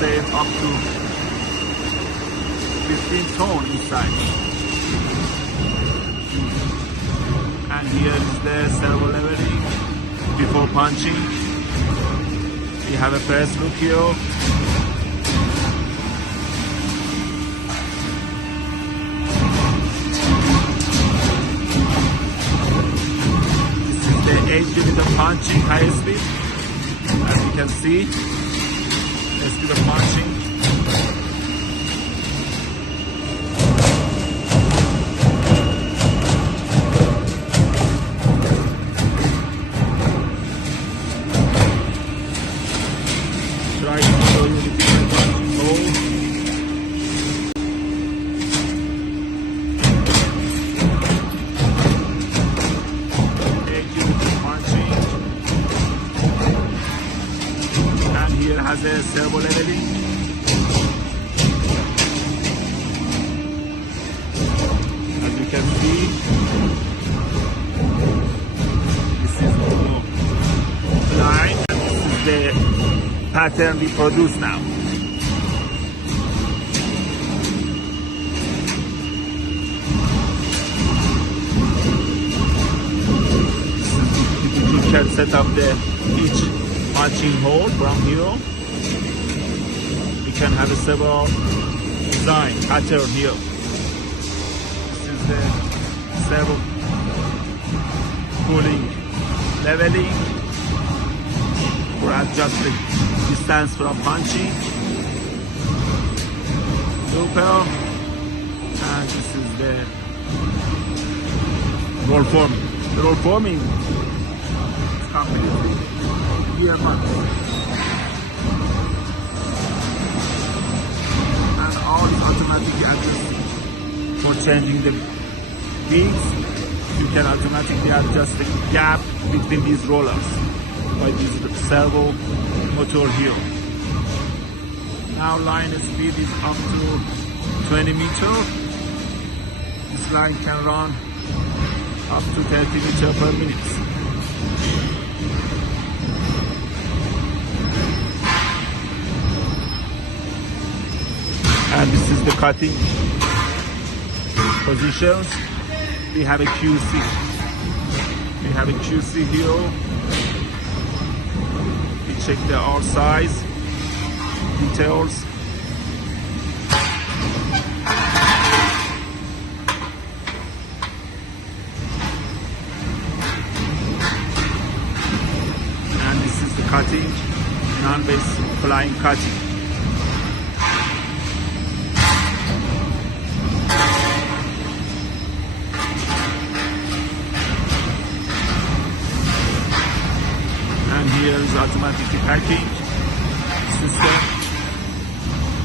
Save up to 15 ton inside. And here is the servo leveling before punching. We have a press look here. This is the 8 mm punching, high speed. As you can see, the speed of punching. Try to show you the different punching hole. Punching. And here has a servo leveling. As you can see, this is the line and this is the pattern we produce now. You can set up each punching hole from here. We can have a several design pattern here. This is the servo cooling leveling for adjusting distance from punching. Looper, and this is the roll forming. The roll forming is completely gearbox, and all is automatically adjusted. For changing the beams, you can automatically adjust the gap between these rollers by this servo motor here. Now line speed is up to 20 meters. This line can run up to 30 meters per minute. And this is the cutting positions. We have a QC. We have a QC here. We check the R size, details. And this is the cutting, non-base flying cutting. And here is automatic packing system.